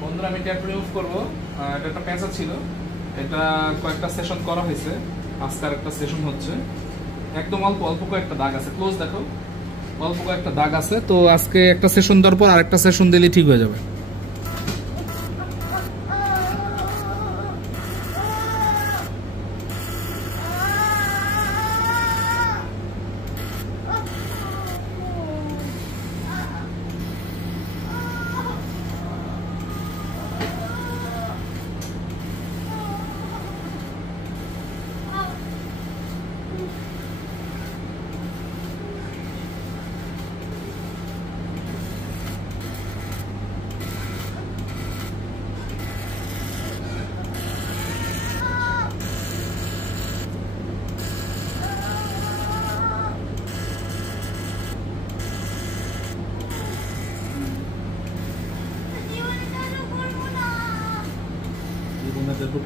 বন্ধুরা আমি tap remove করবো। এটা একটা প্যাঁচা ছিল, এটা কয়েকটা সেশন করা হয়েছে, আজকে একটা সেশন হচ্ছে। একদম অল্প অল্প কয়েকটা দাগ আছে, ক্লোজ দেখো, অল্প কয়েকটা দাগ আছে। তো আজকে একটা সেশন দেওয়ার পর আরেকটা সেশন দিলে ঠিক হয়ে যাবে।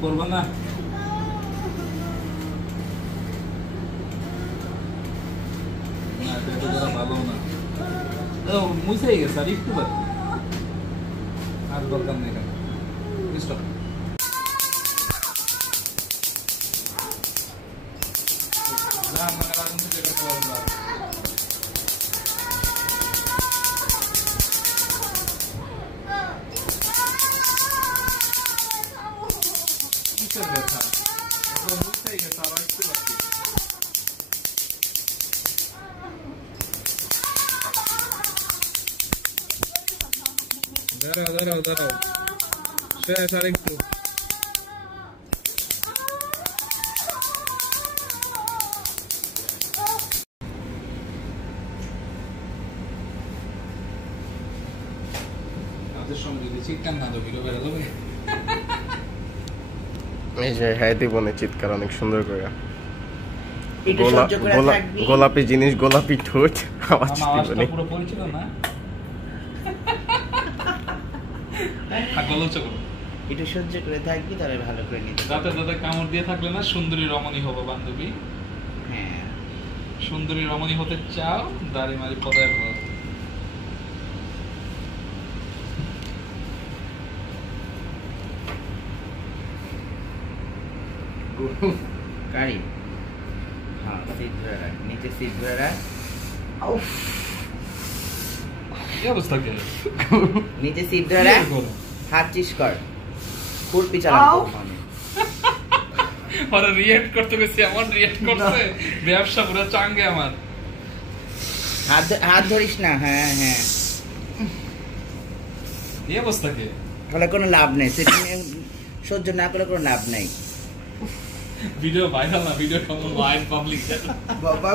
করবো না, ভালো না, মুছে গেছে আর একটু বাকি, আর দরকার নেই। দাঁড়াও দাঁড়াও, শেষ আর একটু। কাজের সময় যদি চিৎকার না দেবো ভিডিও বেড়ে যাবে। এই যে হ্যাঁ দিবনে চিৎকার অনেক সুন্দর করে, গোলাপি জিনিস, গোলাপি ঠোঁট, আওয়াজটা পুরো পরিচিত না। এটা সহ্য করে থাকবি, তবে ভালো করে নিতে। দাঁতে দাঁতে কামড় দিয়ে থাকলে না সুন্দরী রমণী হবো বান্ধবী। হ্যাঁ, সুন্দরী রমণী হতে চাও, দাড়ি মারি পদায় ভালো। কারি, হ্যাঁ সিট ধরে রাখ, নিচে সিট ধরে রাখ। কি অবস্থা কে? নিচে সিট ধরে রাখ, হাত চিস কর, কুরপি চালাও। আরে রিঅ্যাক্ট করতে গেছি, এমন রিঅ্যাক্ট করছে, ব্যবসা পুরো চাঙ্গে আমার। হাত ধরিস না। হ্যাঁ হ্যাঁ, এই অবস্থা কে? তাহলে কোনো লাভ নেই, সেটা সহ্য না করে কোনো লাভ নেই। ভিডিও ভাইরাল না, ভিডিও লাইভ পাবলিক। বাবা